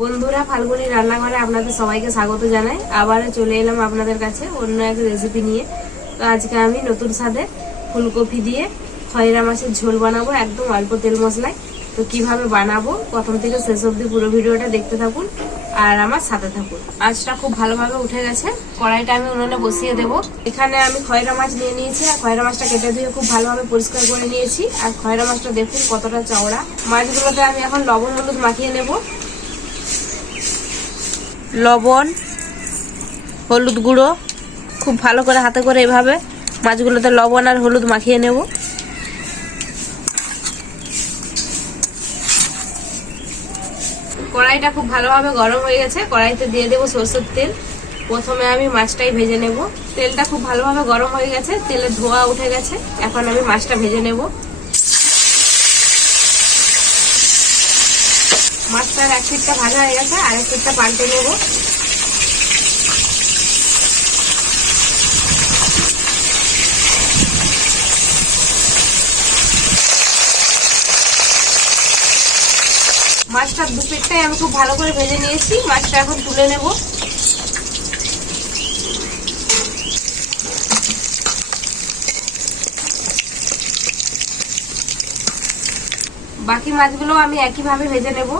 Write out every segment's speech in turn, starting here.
বন্ধুরা ফাল্গুনি রান্নাঘরে আপনাদের সবাইকে স্বাগত জানাই। আবার চলে এলাম আপনাদের কাছে অন্য এক রেসিপি নিয়ে। তো আজকে আমি নতুন স্বাদে ফুলকপি দিয়ে খয়রা মাছের ঝোল বানাবো, একদম অল্প তেল মশলায়। তো কীভাবে বানাবো, প্রথম থেকে শেষ অবধি পুরো ভিডিওটা দেখতে থাকুন আর আমার সাথে থাকুন। মাছটা খুব ভালোভাবে উঠে গেছে। কড়াইটা আমি উনুনে বসিয়ে দেবো। এখানে আমি খয়রা মাছ নিয়ে নিয়েছি আর খয়রা মাছটা কেটে ধুয়ে খুব ভালোভাবে পরিষ্কার করে নিয়েছি। আর খয়রা মাছটা দেখুন কতটা চওড়া। মাছগুলোতে আমি এখন লবণ হলুদ মাখিয়ে নেব। লবণ, হলুদ গুঁড়ো, খুব ভালো করে হাতে করে এভাবে মাছগুলোতে লবণ আর হলুদ মাখিয়ে নেব। কড়াইটা খুব ভালোভাবে গরম হয়ে গেছে, কড়াইতে দিয়ে দেবো সরষের তেল। প্রথমে আমি মাছটাই ভেজে নেব। তেলটা খুব ভালোভাবে গরম হয়ে গেছে তেলের ধোয়া উঠে গেছে, এখন আমি মাছটা ভেজে নেব। মাছটার এক পিঠটা ভাজা হয়ে গেছে, আরেক পিঠটা পাল্টে নেব। মাছটার দু পিঠটাই আমি খুব ভালো করে ভেজে নিয়েছি, মাছটা এখন তুলে নেব। বাকি মাছগুলো আমি একইভাবে ভেজে নেব।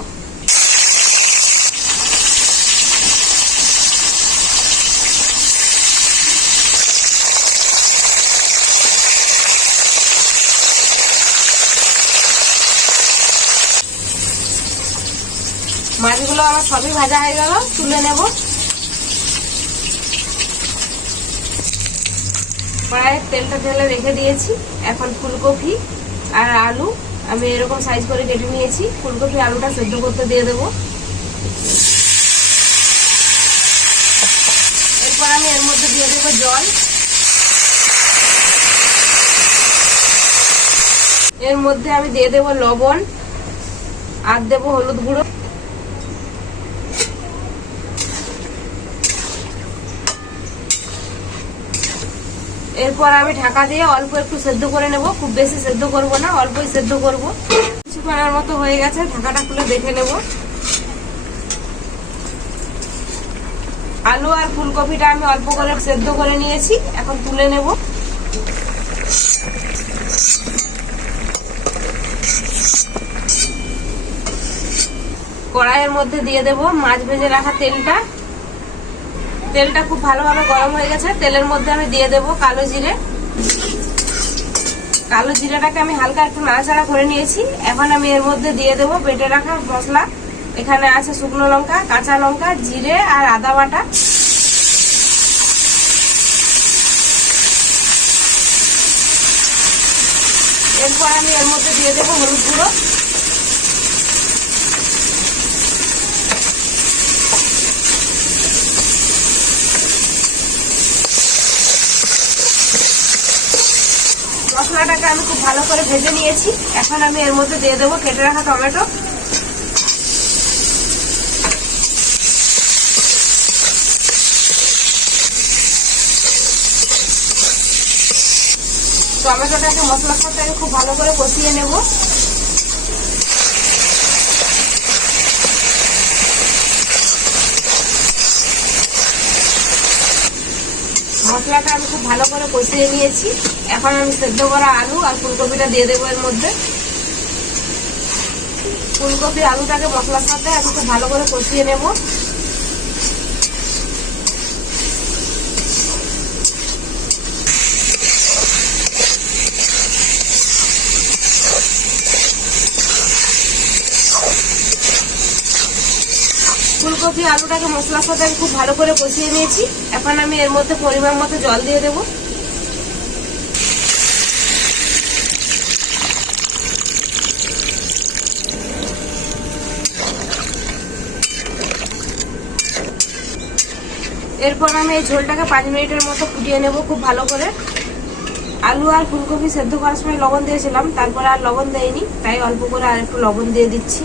মাছগুলো আমার সবই ভাজা হয়ে গেল, তুলে নেব। কড়াইয়ের তেলটা ঢেলে রেখে দিয়েছি। এখন ফুলকপি আর আলু, আমি এরকম সাইজ করে কেটে নিয়েছি। ফুলকপি আলুটা সেদ্ধ করতে দিয়ে দেবো। এরপর আমি এর মধ্যে দিয়ে দেবো জল। এর মধ্যে আমি দিয়ে দেবো লবণ। আর দেবো হলুদ গুঁড়ো। এরপর আমি ঢাকা দিয়ে অল্প একটু সেদ্ধ করে নেব। খুব বেশি সেদ্ধ করব না, অল্পই সেদ্ধ করব। কিছুক্ষণের মতো হয়ে গেছে, ঢাকাটা খুলে দেখে নেব। আলু আর ফুলকপিটা আমি অল্প করে সেদ্ধ করে নিয়েছি, এখন তুলে নেব। কড়াইয়ের মধ্যে দিয়ে দেব মাছ ভেজে রাখা তেলটা। তেলটা খুব ভালোভাবে গরম হয়ে গেছে। তেলের মধ্যে আমি দিয়ে দেব কালো জিরে। কালো জিরেটাকে আমি হালকা একটু নাড়াচাড়া করে নিয়েছি। এখন আমি এর মধ্যে দিয়ে দেব বেটে রাখা মশলা। এখানে আছে শুকনো লঙ্কা, কাঁচা লঙ্কা, জিরে আর আদা বাটা। এরপর আমি এর মধ্যে দিয়ে দেবো হলুদ গুঁড়ো। মশলাটাকে আমি খুব ভালো করে ভেজে নিয়েছি। এখন আমি এর মধ্যে দিয়ে দেবো কেটে রাখা টমেটো। টমেটোটাকে মশলা সাথে আমি খুব ভালো করে কষিয়ে নেব। মশলাটা আমি খুব ভালো করে কষিয়ে নিয়েছি। এখন আমি সেদ্ধ করা আলু আর ফুলকপিটা দিয়ে দেবো এর মধ্যে। ফুলকপি আলুটাকে মশলার সাথে আমি খুব ভালো করে কষিয়ে নেব। ফুলকপি, আলুটাকে মশলার সাথে আমি খুব ভালো করে কষিয়ে নিয়েছি। এখন আমি এর মধ্যে পরিমাণ মতো জল দিয়ে দেবো। এরপর আমি এই ঝোলটাকে পাঁচ মিনিটের মতো ফুটিয়ে নেব খুব ভালো করে। আলু আর ফুলকপি সেদ্ধ করার সময় লবণ দিয়েছিলাম, তারপরে আর লবণ দেয়নি তাই অল্প করে আর একটু লবণ দিয়ে দিচ্ছি।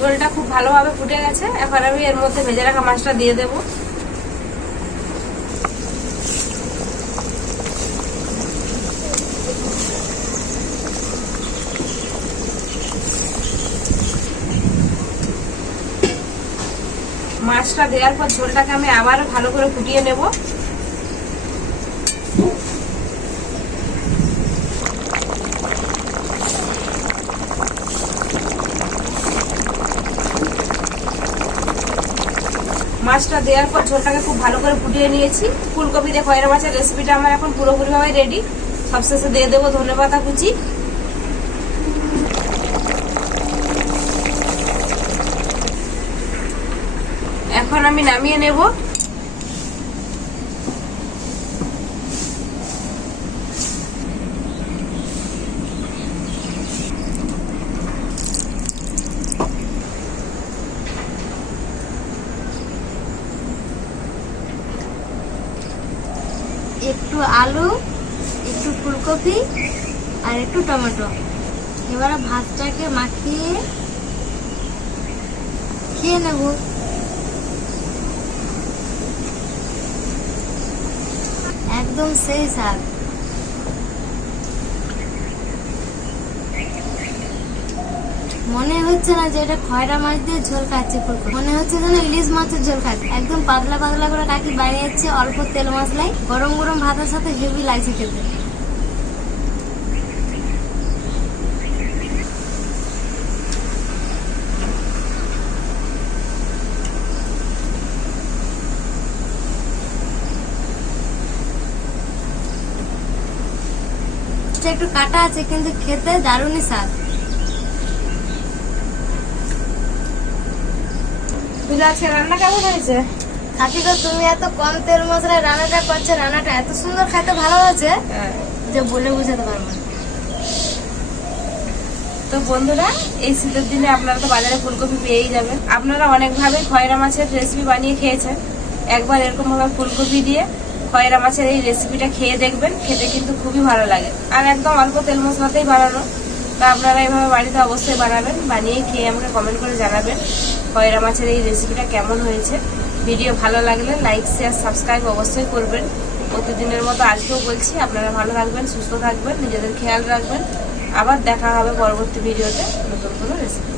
ঝোলটা খুব ভালোভাবে ফুটে গেছে। এখন আমি এর মধ্যে ভেজে রাখা মাছটা দিয়ে দেবো। মাছটা দেওয়ার পর ঝোলটাকে আমি আবার ভালো করে ফুটিয়ে নেব। মাছটা দেওয়ার পর ঝোলটাকে খুব ভালো করে ফুটিয়ে নিয়েছি। ফুলকপি দিয়ে খয়রা মাছের রেসিপিটা আমার এখন পুরোপুরিভাবে রেডি সবশেষে দিয়ে দেবো ধনে পাতা কুচি। এখন আমি নামিয়ে নেব। একটু আলু, একটু ফুলকপি আর একটু টমেটো। এবারে ভাতটাকে মাখিয়ে খেয়ে নেব। একদম সেই স্বাদ। মনে হচ্ছে না যে এটা খয়রা মাছ দিয়ে ঝোল খাচ্ছে মনে হচ্ছে যেন ইলিশ মাছের ঝোল খাচ্ছে। একদম পাতলা পাতলা করে কাকি বানিয়েছে, অল্প তেল মশলায়। গরম গরম ভাতের সাথে হেভি লাগছে খেতে। একটু কাটা আছে, কিন্তু খেতে দারুণই স্বাদ। তুই আজকে রান্না কেমন হয়েছে? কাকি তো তুমি এত কম তেল মশলায় রান্নাটা করছ রান্নাটা এত সুন্দর খেতে ভালো হয়েছে। যে বলে বুঝাতে পারব না। তো বন্ধুরা এই শীতের দিনে আপনারা তো বাজারে ফুলকপি পেয়েই যাবেন। আপনারা অনেকভাবে খয়রা মাছের রেসিপি বানিয়ে খেয়েছেন। একবার এরকম ভাবে ফুলকপি দিয়ে খয়রা মাছের এই রেসিপিটা খেয়ে দেখবেন খেতে কিন্তু খুবই ভালো লাগে। আর একদম অল্প তেল মশলাতেই বানানো। তা আপনারা এইভাবে বাড়িতে অবশ্যই বানাবেন বানিয়ে খেয়ে আমাকে কমেন্ট করে জানাবেন। খয়রা মাছের এই রেসিপিটা কেমন হয়েছে? ভিডিও ভালো লাগলে লাইক শেয়ার সাবস্ক্রাইব অবশ্যই করবেন। প্রতিদিনের মতো আজকেও বলছি, আপনারা ভালো থাকবেন, সুস্থ থাকবেন, নিজেদের খেয়াল রাখবেন। আবার দেখা হবে পরবর্তী ভিডিওতে নতুন কোনো রেসিপি